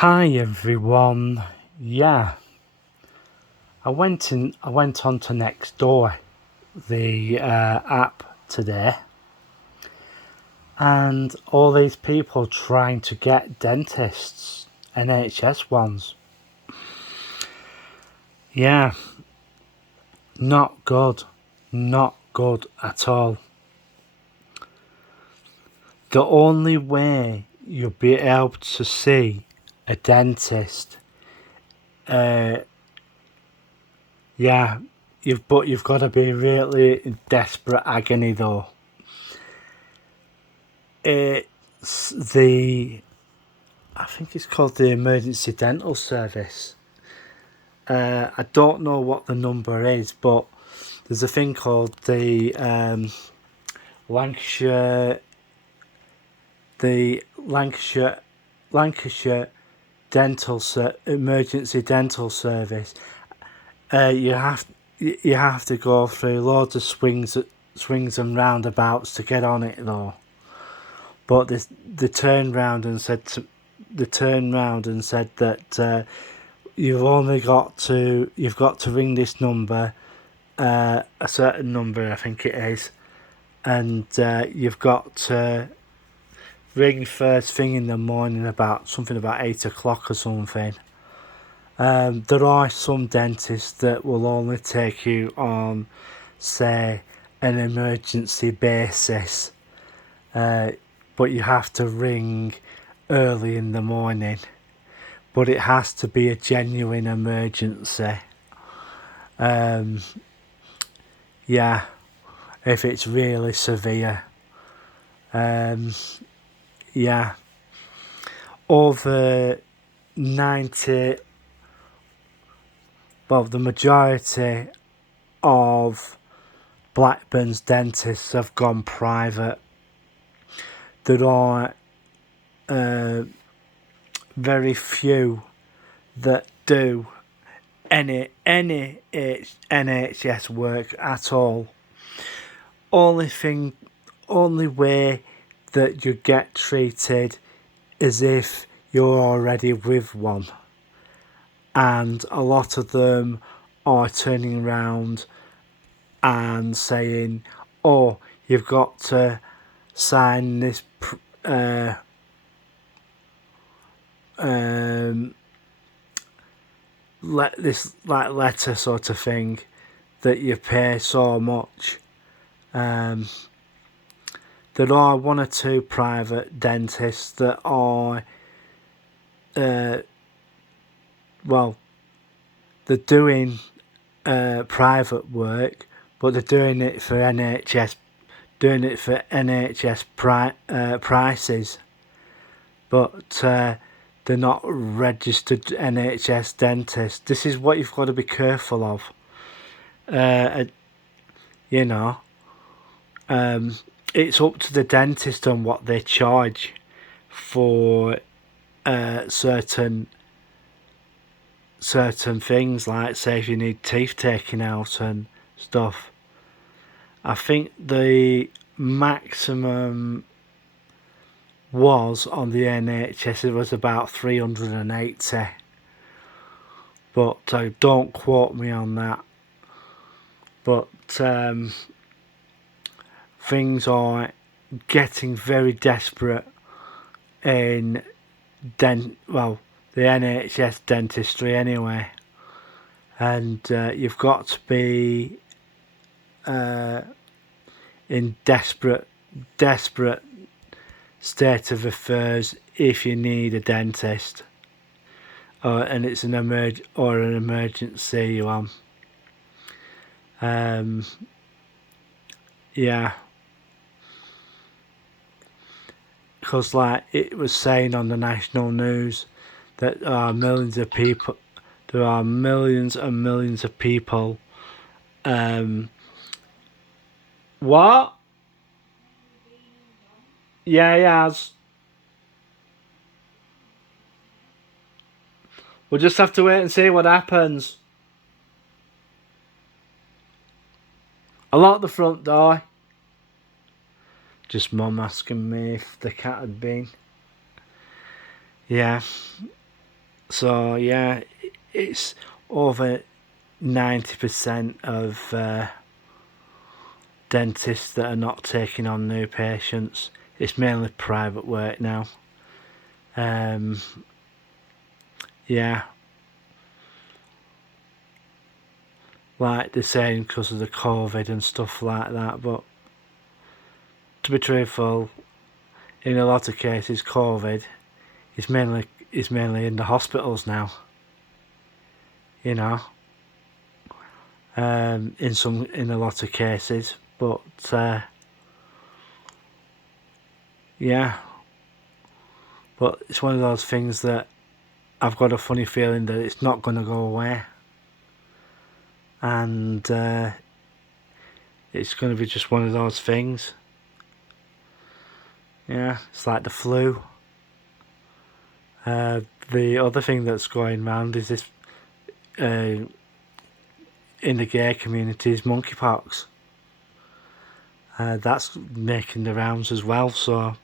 Hi everyone. Yeah, I went on to Nextdoor, the app today, and all these people trying to get dentists, NHS ones. Yeah, not good, not good at all. The only way you'll be able to see a dentist, yeah, you've got to be really in desperate agony though. It's I think it's called the Emergency Dental Service. I don't know what the number is, but there's a thing called the Lancashire, the Lancashire Emergency Dental Service. You have to go through loads of swings and roundabouts to get on it though. But they turned round and said that you've got to ring this number, a certain number I think it is, and you've got to ring first thing in the morning about 8 o'clock or something. There are some dentists that will only take you on, say, an emergency basis, but you have to ring early in the morning. But it has to be a genuine emergency. Yeah, if it's really severe. Yeah, over 90, well, the majority of Blackburn's dentists have gone private. There are very few that do any NHS work at all. Only way that you get treated is if you're already with one, and a lot of them are turning around and saying, "Oh, you've got to sign this letter sort of thing that you pay so much." There are one or two private dentists that are, well, they're doing private work, but they're doing it for NHS prices, but they're not registered NHS dentists. This is what you've got to be careful of. You know, it's up to the dentist on what they charge for certain things, like say if you need teeth taken out and stuff. I think the maximum was on the NHS, it was about 380, but don't quote me on that. But things are getting very desperate in the NHS dentistry anyway, and you've got to be in desperate state of affairs if you need a dentist, and it's an emergency one. Yeah, because like it was saying on the national news that there are millions and millions of people. What? Yeah, he has. We'll just have to wait and see what happens. I locked the front door. Just Mum asking me if the cat had been. Yeah. So yeah, it's over 90% of dentists that are not taking on new patients. It's mainly private work now. Yeah, like they're saying because of the COVID and stuff like that. But to be truthful, in a lot of cases, COVID is mainly in the hospitals now. You know, in a lot of cases, but yeah, but it's one of those things that I've got a funny feeling that it's not going to go away, and it's going to be just one of those things. Yeah, it's like the flu. The other thing that's going round is this in the gay community is monkeypox. That's making the rounds as well. So,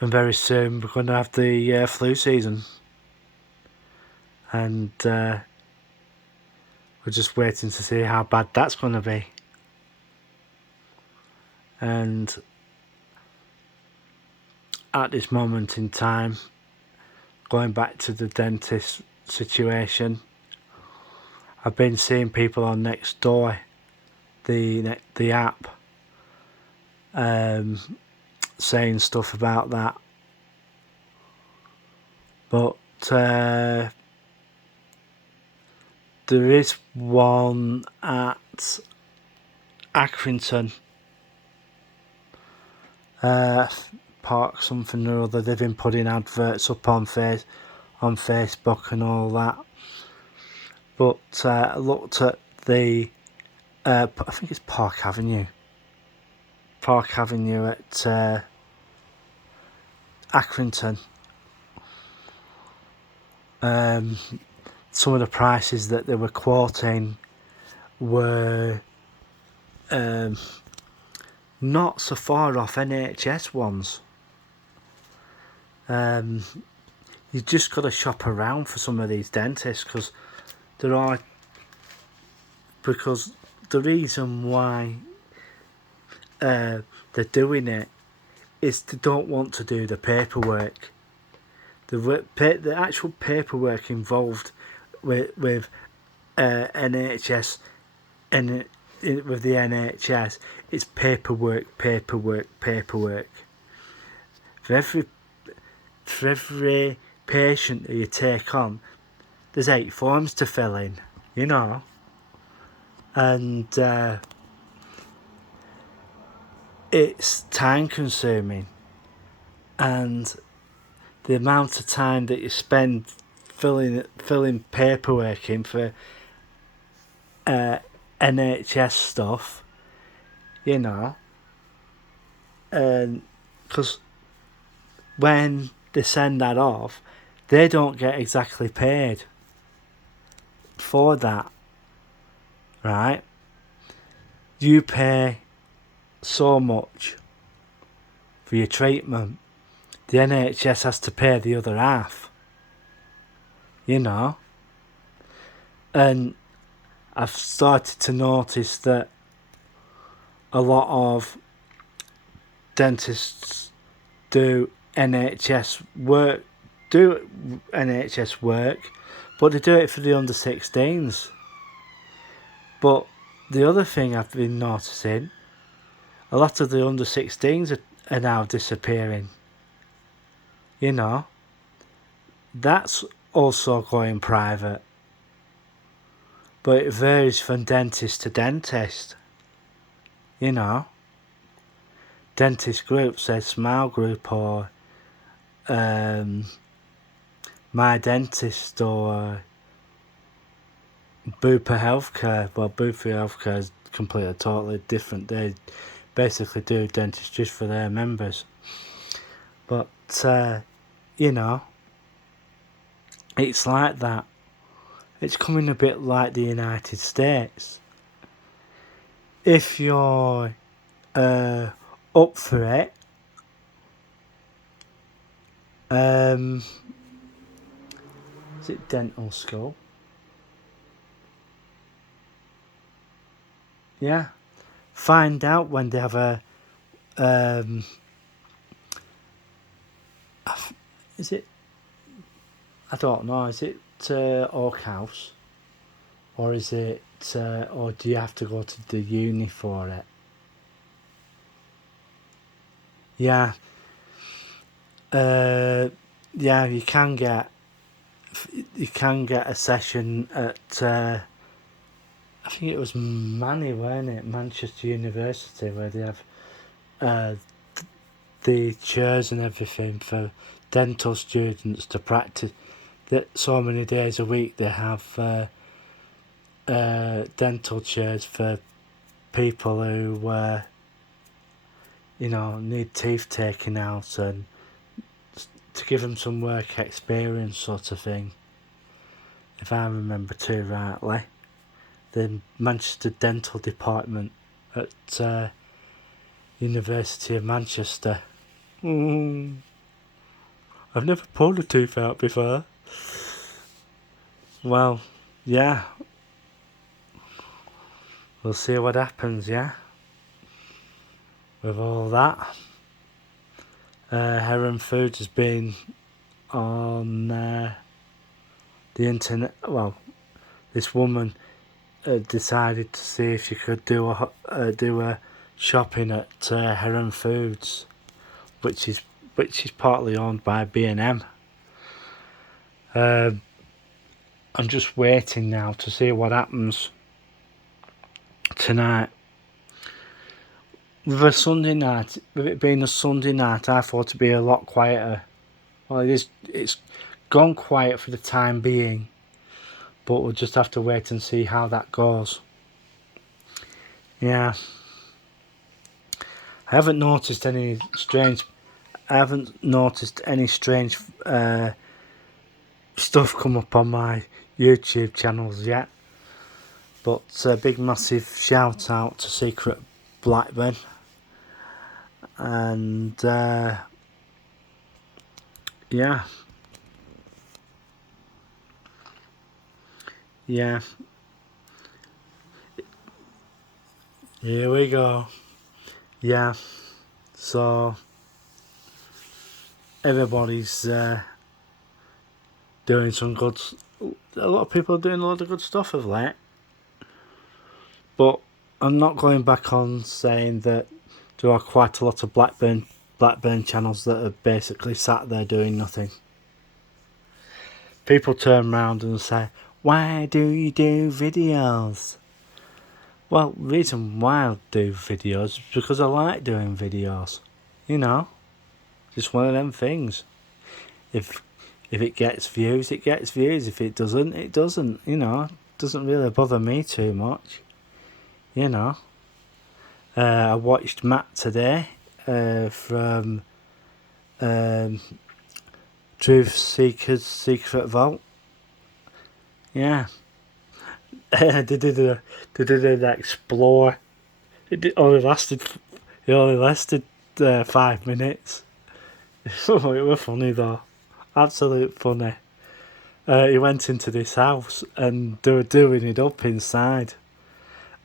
and very soon we're going to have the flu season, and we're just waiting to see how bad that's going to be. And at this moment in time, going back to the dentist situation, I've been seeing people on Nextdoor, the app, saying stuff about that. But there is one at Accrington, Park something or other. They've been putting adverts up on Facebook and all that. But I looked at the I think it's Park Avenue at Accrington. Some of the prices that they were quoting were not so far off NHS ones. You just got to shop around for some of these dentists because the reason why they're doing it is they don't want to do the paperwork. The actual paperwork involved with NHS and with the NHS, it's paperwork. For every patient that you take on, there's 8 forms to fill in, you know, and it's time consuming, and the amount of time that you spend filling paperwork in for NHS stuff, you know, and because when they send that off, they don't get exactly paid for that, right? You pay so much for your treatment. The NHS has to pay the other half, you know. And I've started to notice that a lot of dentists do NHS work, but they do it for the under 16s. But the other thing I've been noticing, a lot of the under 16s are now disappearing. You know, that's also going private. But it varies from dentist to dentist. You know, dentist group says Smile Group or My Dentist or Bupa Healthcare. Well, Bupa Healthcare is completely, totally different. They basically do dentistry for their members. But, you know, it's like that. It's coming a bit like the United States. If you're up for it, Is it dental school? Yeah. Find out when they have a is it, I don't know, is it Oak House, or is it or do you have to go to the uni for it? Yeah. Yeah, you can get a session at I think it was Manny, weren't it? Manchester University, where they have uh, the chairs and everything for dental students to practice. That so many days a week they have dental chairs for people who need teeth taken out, and to give them some work experience, sort of thing. If I remember too rightly, the Manchester Dental Department at University of Manchester. I've never pulled a tooth out before. Well, yeah. We'll see what happens, yeah? With all that. Heron Foods has been on the internet. Well, this woman decided to see if she could do a shopping at Heron Foods, which is partly owned by B&M. I'm just waiting now to see what happens tonight. With it being a Sunday night, I thought it'd be a lot quieter. Well, it's gone quiet for the time being, but we'll just have to wait and see how that goes. Yeah. I haven't noticed any strange stuff come up on my YouTube channels yet. But a big massive shout out to Secret Blackburn. And yeah. Here we go. Yeah. So everybody's doing some good. A lot of people are doing a lot of good stuff of late. But I'm not going back on saying that there are quite a lot of Blackburn channels that are basically sat there doing nothing. People turn around and say, "Why do you do videos?" Well, the reason why I do videos is because I like doing videos. Just one of them things. If it gets views, it gets views. If it doesn't, it doesn't. It doesn't really bother me too much. I watched Matt today from Truth Seekers Secret Vault. Yeah. they did an explore. It only lasted 5 minutes. It was funny though, absolute funny. He went into this house and they were doing it up inside,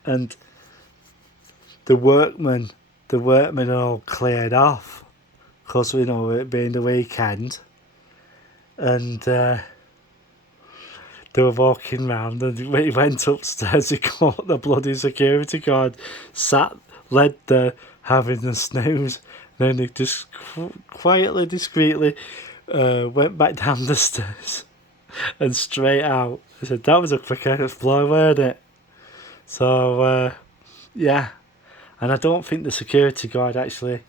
and the workmen are all cleared off because it being the weekend, and they were walking round, and when he went upstairs he caught the bloody security guard led there having a snooze. Then he just quietly, discreetly went back down the stairs and straight out. I said, that was a quick explore, weren't it? So yeah. And I don't think the security guard actually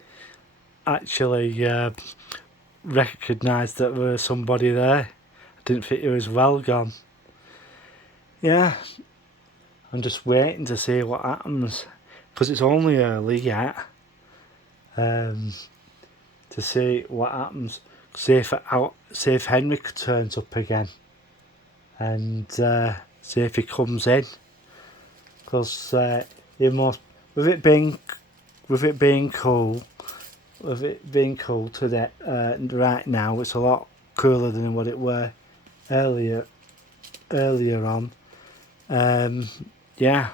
recognised that there was somebody there. I didn't think he was well gone. Yeah, I'm just waiting to see what happens, because it's only early yet. To see what happens. See if Henrik turns up again, and see if he comes in. Because with it being cool today, right now, it's a lot cooler than what it were earlier on. Yeah,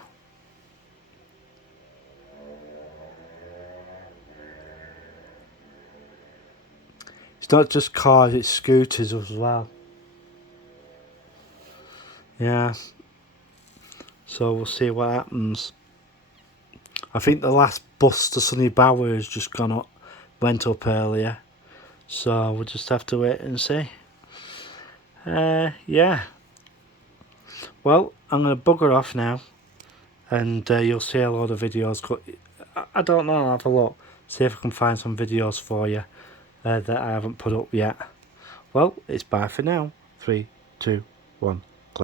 it's not just cars, it's scooters as well. Yeah, so we'll see what happens. I think the last bus to Sunny Bower has just went up earlier, so we'll just have to wait and see. Yeah. Well, I'm gonna bugger off now, and you'll see a lot of videos. I don't know. I'll have a look, see if I can find some videos for you that I haven't put up yet. Well, it's bye for now. 3, 2, 1.